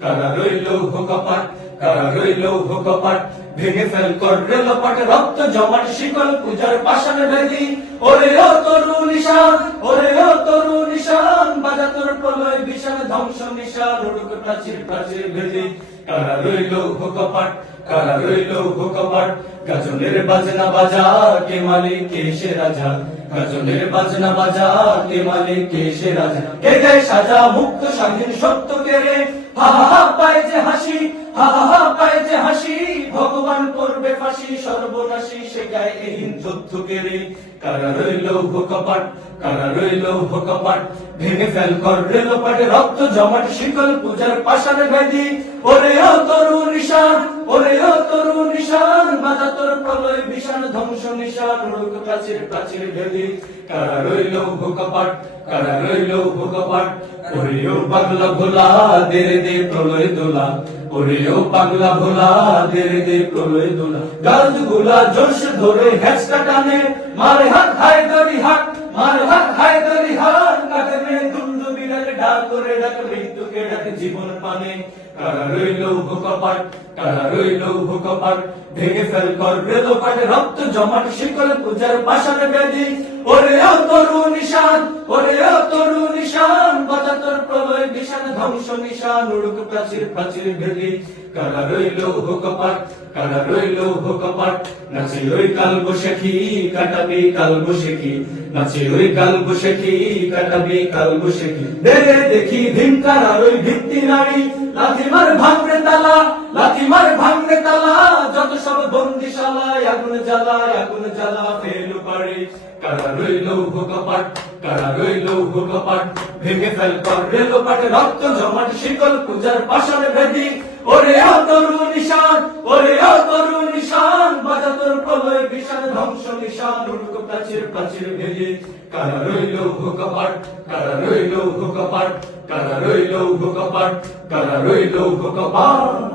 কারা রইল কপাট, কারা রইল কপাট, ভেঙে ফেল কর রেলপাট, রক্ত জমাট শিকল পূজার পাষাণ বেদি। ওরে ও তরু নিশান, ওরে ও তরু নিশান, বাজা তোর প্রলয় বিষাণ ধ্বংস নিশান, উড়ুক প্রাচীর প্রাচীর ভেদি। কারা রইল কপাট, কারা রইল কপাট, গাজনের বাজনা বাজা, কে মালিক কে সে রাজা। গাজনের বাজনা বাজা, কে মালিক কে সে রাজা। কে দেয় সাজা মুক্ত স্বাধীন সত্য কে রে, হা হা হা পায় যে হাসি, হা হা হা পায় যে হাসি, ভগবান করবে ফাঁসি সর্বনাশী, সে গায়ে এহীন যুদ্ধ কে রে। কারা রইল কপাট, কারা রইল কপাট, ভেঙে ফেল কর রেলপাট, রক্ত জমাট শিকল পূজার পাষাণ বেদি। ওরে ও তরু নিশান, ওরে ও তরু নিশান, বাজা তোর প্রলয় বিষাণ ধ্বংস নিশান, উড়ুক প্রাচীর প্রাচীর ভেদি। কারা রইল কপাট, কারা রইল কপাট, ওরে ও পাগলা ভোলা দে দে প্রলয় দোলা। ওরে ও পাগলা ভোলা দে দে প্রলয় দোলা। গাছ গুলা জোশ ধরে হেঁচকা টানে, মারে হাত হায়দারি হাট, মারে হাত হায়দারি হাট, কাঁদে দুন্দু বিড়াল ডাক করে ডাক মৃত্যুকে ডাক জীবন পানে। কারা রইল কপাট, কারা রইল কপাট, ভেঙে ফেল কর রেলপাট, রক্ত জমাট শিকল পূজার পাষাণ বেদি। ওরে ও তরু নিশান, ওরে ও তরু নিশান, বাজা তোর প্রলয় বিষাণ ধ্বংস নিশান, উড়ুক প্রাচীর প্রাচীর ভেদি। কারা রইল কপাট, কারা রইল কপাট, নাচে ওই কাল বৈশাখী কাটাবি কাল বৈশাখী, নাচে ওই কাল বৈশাখী কাটাবি কাল বৈশাখী। দে দেখি ধিনকার আর ওই ভিত্তি নারী, লাথি মার ভাঙরে তালা, লাথি মার ভাঙরে তালা, যত সব বন্দিশালায় আগুন জ্বালায়, আগুন জ্বালা ফেলু পারে। কারা রইল কপাট, কারা রইল কপাট, ভেঙে ফেল কর রেলপাট, রক্ত জমাট শিকল পূজার পাষাণ বেদি। ওরে ও তরু নিশান, ওরে ও তরু নিশান, বাজা তোর প্রলয় বিষাণ ধ্বংস নিশান, উড়ুক প্রাচীর প্রাচীর ভেদি। কারা রইল কপাট, কারা রইল কপাট, কারা রইল কপাট, কারা রইল কপাট।